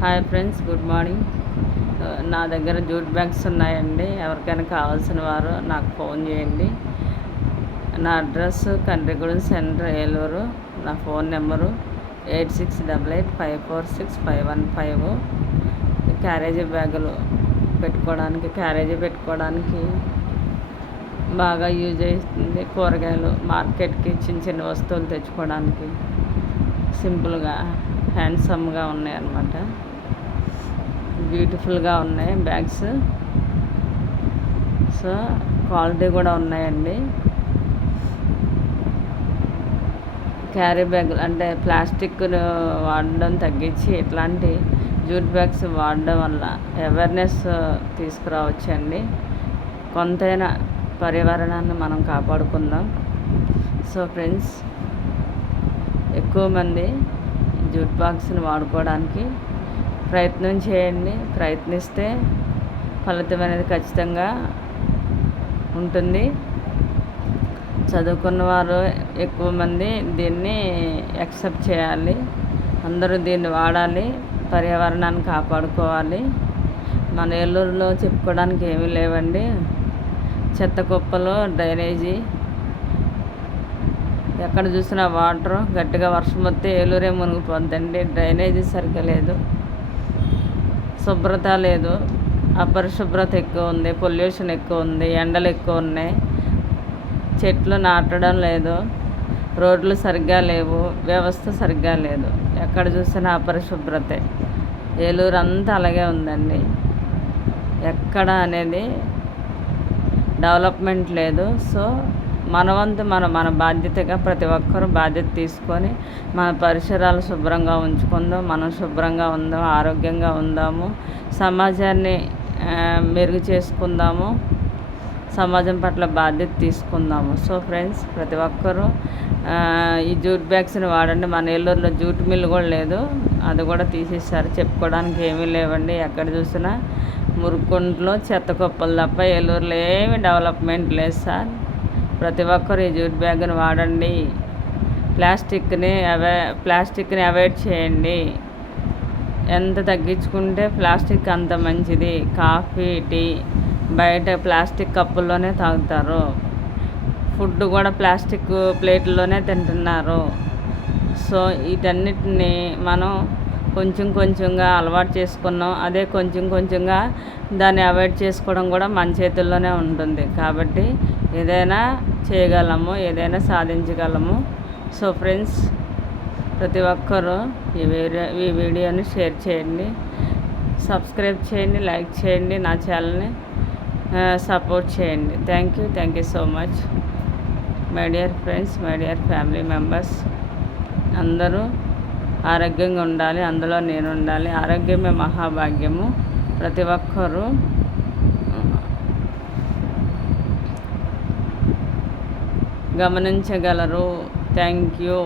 Hi friends, good morning. నా దగ్గర jute bags ఉన్నాయండి. ఎవరికైనా కావాల్సిన వారు నాకు ఫోన్ చేయండి. నా అడ్రస్ కండ్రిగూడెం సెంటర్, ఏలూరు. నా ఫోన్ నెంబరు 8688546515. క్యారేజీ బ్యాగులు పెట్టుకోవడానికి బాగా యూజ్ అవుతుంది. కూరగాయలు మార్కెట్కి చిన్న వస్తువులు తెచ్చుకోవడానికి సింపుల్గా హ్యాండ్సమ్గా ఉన్నాయి అన్నమాట. బ్యూటిఫుల్గా ఉన్నాయి బ్యాగ్స్. సో క్వాలిటీ కూడా ఉన్నాయండి. క్యారీ బ్యాగులు అంటే ప్లాస్టిక్ వాడడం తగ్గించి ఇట్లాంటి జూట్ బ్యాగ్స్ వాడడం వల్ల అవేర్నెస్ తీసుకురావచ్చండి. కొంతైనా పర్యావరణాన్ని మనం కాపాడుకుందాం. సో ఫ్రెండ్స్, ఎక్కువ మంది జూట్ బాక్స్ని వాడుకోవడానికి ప్రయత్నం చేయండి. ప్రయత్నిస్తే ఫలితం అనేది ఖచ్చితంగా ఉంటుంది. చదువుకున్న వారు ఎక్కువ మంది దీన్ని యాక్సెప్ట్ చేయాలి. అందరూ దీన్ని వాడాలి, పర్యావరణాన్ని కాపాడుకోవాలి. మన ఏలూరులో చెప్పుకోవడానికి ఏమీ లేవండి. చెత్త కుప్పలు, డ్రైనేజీ, ఎక్కడ చూసినా వాటర్. గట్టిగా వర్షం వస్తే ఏలూరే మునిగిపోద్దండి. డ్రైనేజీ సరిగ్గా లేదు, శుభ్రత లేదు, అపరిశుభ్రత ఎక్కువ ఉంది, పొల్యూషన్ ఎక్కువ ఉంది, ఎండలు ఎక్కువ ఉన్నాయి, చెట్లు నాటడం లేదు, రోడ్లు సరిగ్గా లేవు, వ్యవస్థ సరిగ్గా లేదు. ఎక్కడ చూసినా అపరిశుభ్రతే. ఏలూరు అంతా అలాగే ఉందండి. ఎక్కడ అనేది డెవలప్మెంట్ లేదు. సో మన వంతు మన బాధ్యతగా ప్రతి ఒక్కరూ బాధ్యత తీసుకొని మన పరిసరాలు శుభ్రంగా ఉంచుకుందాం. మనం శుభ్రంగా ఉందాం, ఆరోగ్యంగా ఉందాము, సమాజాన్ని మెరుగు చేసుకుందాము, సమాజం పట్ల బాధ్యత తీసుకుందాము. సో ఫ్రెండ్స్, ప్రతి ఒక్కరూ ఈ జూట్ బ్యాగ్స్ని వాడండి. మన ఏలూరులో జూట్ మిల్లు కూడా లేదు, అది కూడా తీసేసారు. చెప్పుకోవడానికి ఏమీ లేవండి. ఎక్కడ చూసినా మురుక్కుంట్లో చెత్త కుప్పలు తప్ప ఏలూరులో ఏమీ డెవలప్మెంట్ లేదు సార్. ప్రతి ఒక్కరు ఈ జూట్ బ్యాగ్ని వాడండి. ప్లాస్టిక్ని అవాయిడ్ చేయండి. ఎంత తగ్గించుకుంటే ప్లాస్టిక్ అంత మంచిది. కాఫీ, టీ బయట ప్లాస్టిక్ కప్పుల్లోనే తాగుతారు. ఫుడ్ కూడా ప్లాస్టిక్ ప్లేట్లోనే తింటున్నారు. సో వీటన్నిటిని మనం కొంచెంగా అలవాటు చేసుకున్నాం. అదే కొంచెంగా దాన్ని అవాయిడ్ చేసుకోవడం కూడా మన చేతుల్లోనే ఉంటుంది. కాబట్టి ఏదైనా చేయగలము, ఏదైనా సాధించగలము. సో ఫ్రెండ్స్, ప్రతి ఒక్కరూ ఈ వీడియోని షేర్ చేయండి, సబ్స్క్రైబ్ చేయండి, లైక్ చేయండి, నా ఛానల్ని సపోర్ట్ చేయండి. Thank you so much my dear friends, my dear family members. అందరూ ఆరోగ్యంగా ఉండాలి, అందులో నేను ఉండాలి. ఆరోగ్యమే మహాభాగ్యము. ప్రతి ఒక్కరూ గమనించగలరు. Thank you.